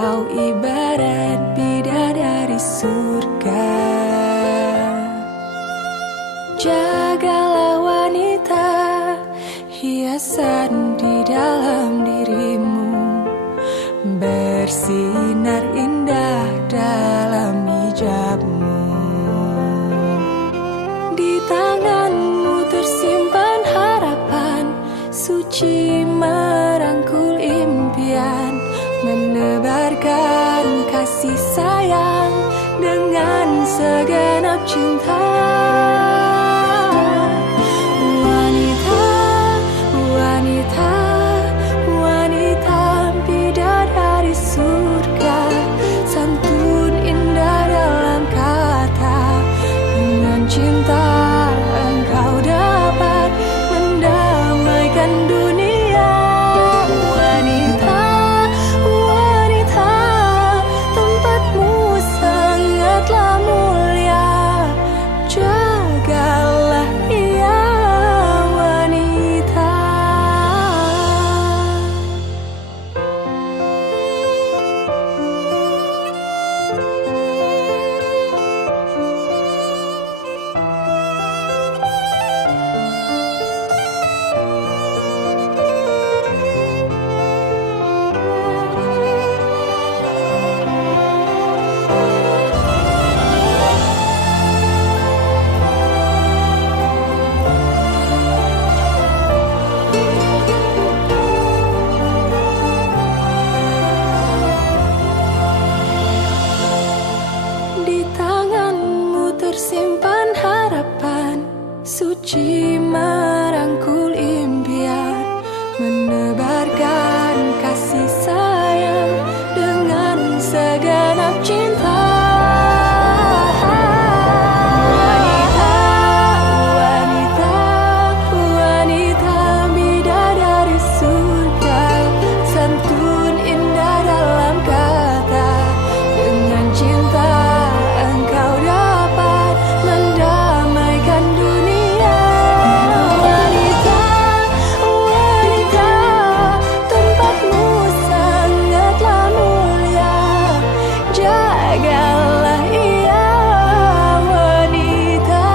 Kau ibarat bidadari surga. Jagalah wanita, hiasan di dalam dirimu, bersinar indah dalam hijabmu. Di tanganmu tersimpan harapan, suci merangkul impian, menebarkan kasih sayang dengan segenap cinta. Wanita, wanita, wanita bidadari surga, santun indah dalam kata, dengan cinta engkau dapat mendamaikan dunia. Wanita, wanita, tempatmu sangatlah mulia, jagalah ia wanita. Di tanganmu tersimpan harapan, suci merangkul impian, menebarkan kasih sayang dengan segenap cinta. Wanita, wanita, wanita bidadari surga, santun indah dalam kata, dengan cinta engkau dapat mendamaikan dunia. Wanita, wanita, tempatmu sangatlah mulia, jagalah ia wanita.